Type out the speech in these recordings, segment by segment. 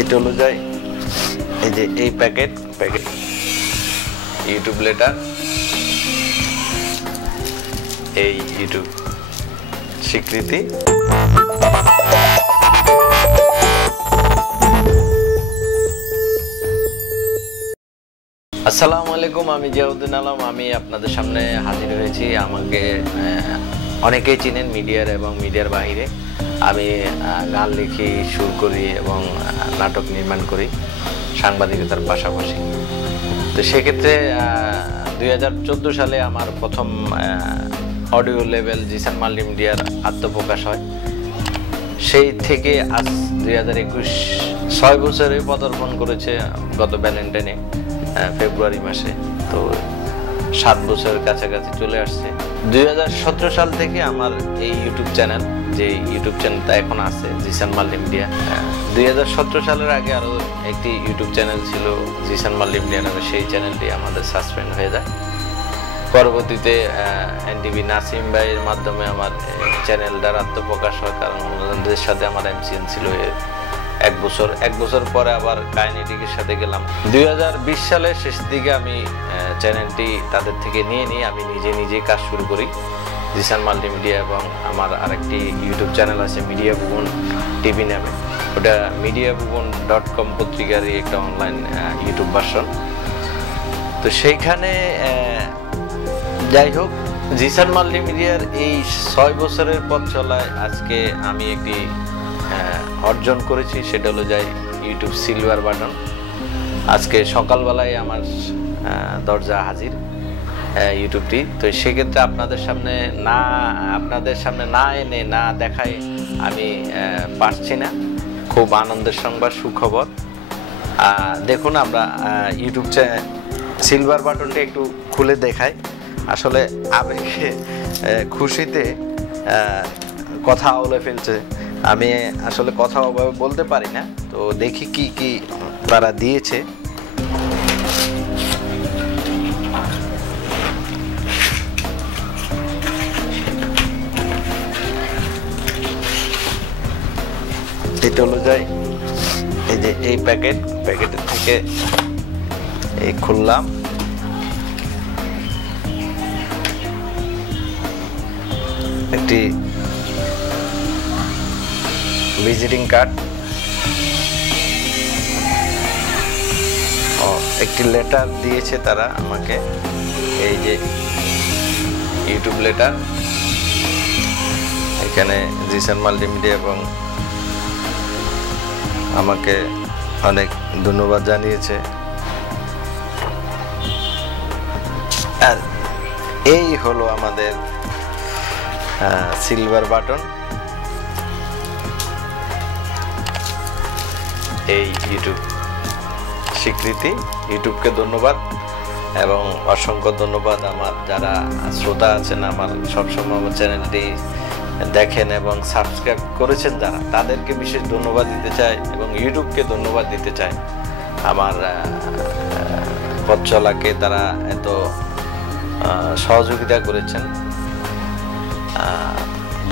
এটা হলো যায় এই যে এই প্যাকেট ইউটিউব লেটার, এই ইউটিউব স্বীকৃতি। আসসালামু আলাইকুম, আমি জিয়াউদ্দিন আলম। আমি আপনাদের সামনে হাজির হয়েছি। আমাকে অনেকেই চিনেন মিডিয়ার এবং মিডিয়ার বাইরে। আমি গান লিখি, সুর করি এবং নাটক নির্মাণ করি সাংবাদিকতার পাশাপাশি। তো সেক্ষেত্রে 2014 সালে আমার প্রথম অডিও লেভেল জিসান মাল্টিমিডিয়ার আত্মপ্রকাশ হয়। সেই থেকে আজ 2021 6 বছরে পদার্পণ করেছে গত ভ্যালেন্টাইনে ফেব্রুয়ারি মাসে। তো 7 বছরের কাছাকাছি চলে আসছে। 2017 সাল থেকে আমার এই ইউটিউব চ্যানেল, যে ইউটিউব চ্যানেলটা এখন আছে জিসান মাল্টিমিডিয়া। 2017 সালের আগে আরও একটি ইউটিউব চ্যানেল ছিল জিসান মাল্টিমিডিয়া নামে। সেই চ্যানেলটি আমাদের সাসপেন্ড হয়ে যায়। পরবর্তীতে এনটিভি নাসিম ভাইয়ের মাধ্যমে আমার চ্যানেলটার আত্মপ্রকাশ হয়, কারণ ওনাদের সাথে আমার এমসিএন ছিল 1 বছর পরে আবার কাইনেটিকের সাথে গেলাম। 2020 সালের শেষ দিকে আমি চ্যানেলটি তাদের থেকে নিয়ে নিই। আমি নিজেই কাজ শুরু করি জিসান মাল্টিমিডিয়া, এবং আমার আরেকটি ইউটিউব চ্যানেল আছে মিডিয়া ভুবন টিভি নামে। ওটা mediavubon.com পত্রিকারই একটা অনলাইন ইউটিউব ভার্সন। তো সেইখানে যাই হোক, জিসান মাল্টিমিডিয়ার এই 6 বছরের পথ চলায় আজকে আমি একটি অর্জন করেছি, সেটা হলো যাই ইউটিউব সিলভার বাটন। আজকে সকালবেলায় আমার দরজা হাজির ইউটিউবটি। তো সেক্ষেত্রে আপনাদের সামনে না এনে না দেখায় আমি পারছি না। খুব আনন্দের সংবাদ, সুখবর। দেখুন, আমরা ইউটিউব সিলভার বাটনটি একটু খুলে দেখাই। আসলে আবেগে খুশিতে কথা বলে ফেলছে। আমি আসলে কথা ওভাবে বলতে পারি না। তো দেখি কি তারা দিয়েছে। এটা হলো যায় এই যে এই প্যাকেটের থেকে এই খুললাম। একটি ভিজিটিং কার্ড, একটি লেটার দিয়েছে তারা আমাকে, এই যে ইউটিউব লেটার। এখানে জিসান মাল্টিমিডিয়া এবং আমাকে অনেক ধন্যবাদ জানিয়েছে। আর এই হলো আমাদের সিলভার বাটন, এই ইউটিউব স্বীকৃতি। ইউটিউবকে ধন্যবাদ এবং অসংখ্য ধন্যবাদ আমার যারা শ্রোতা আছেন, আমার সবসময় আমার চ্যানেলটি দেখেন এবং সাবস্ক্রাইব করেছেন যারা, তাদেরকে বিশেষ ধন্যবাদ দিতে চাই এবং ইউটিউবকে ধন্যবাদ দিতে চাই। আমার পথ চলাকে তারা এত সহযোগিতা করেছেন,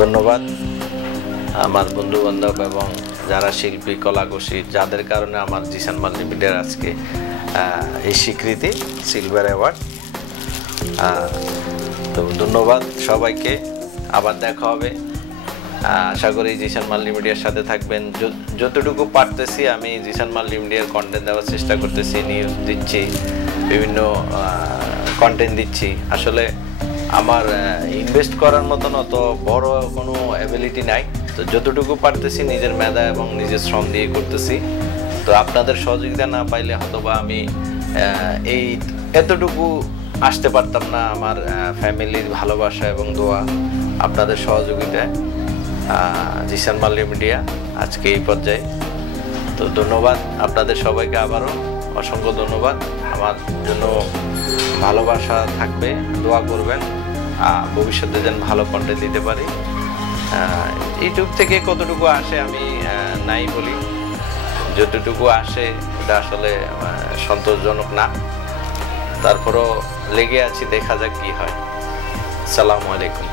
ধন্যবাদ। আমার বন্ধু বান্ধব এবং যারা শিল্পী, কলাকুশলী, যাদের কারণে আমার জিসান মাল্টিমিডিয়ার আজকে এই স্বীকৃতি সিলভার অ্যাওয়ার্ড। তো ধন্যবাদ সবাইকে। আবার দেখা হবে। আশা করি জিসান মাল্টিমিডিয়ার সাথে থাকবেন। যতটুকু পারতেছি আমি জিসান মাল্টিমিডিয়ার কন্টেন্ট দেওয়ার চেষ্টা করতেছি, নিউজ দিচ্ছি, বিভিন্ন কন্টেন্ট দিচ্ছি। আসলে আমার ইনভেস্ট করার মতন অত বড় কোনো অ্যাবিলিটি নাই। তো যতটুকু পারতেছি নিজের মেধা এবং নিজের শ্রম দিয়ে করতেছি। তো আপনাদের সহযোগিতা না পাইলে হয়তোবা আমি এই এতটুকু আসতে পারতাম না। আমার ফ্যামিলির ভালোবাসা এবং দোয়া, আপনাদের সহযোগিতায় জিসান মাল্টিমিডিয়া আজকে এই পর্যায়ে। তো ধন্যবাদ আপনাদের সবাইকে, আবারও অসংখ্য ধন্যবাদ। আমার জন্য ভালোবাসা থাকবে, দোয়া করবেন, ভবিষ্যতে যেন ভালো কন্টেন্ট দিতে পারি। ইউটিউব থেকে কতটুকু আসে আমি নাই বলি, যতটুকু আসে এটা আসলে সন্তোষজনক না। তারপরও লেগে আছি, দেখা যাক কি হয়। আসসালামু আলাইকুম।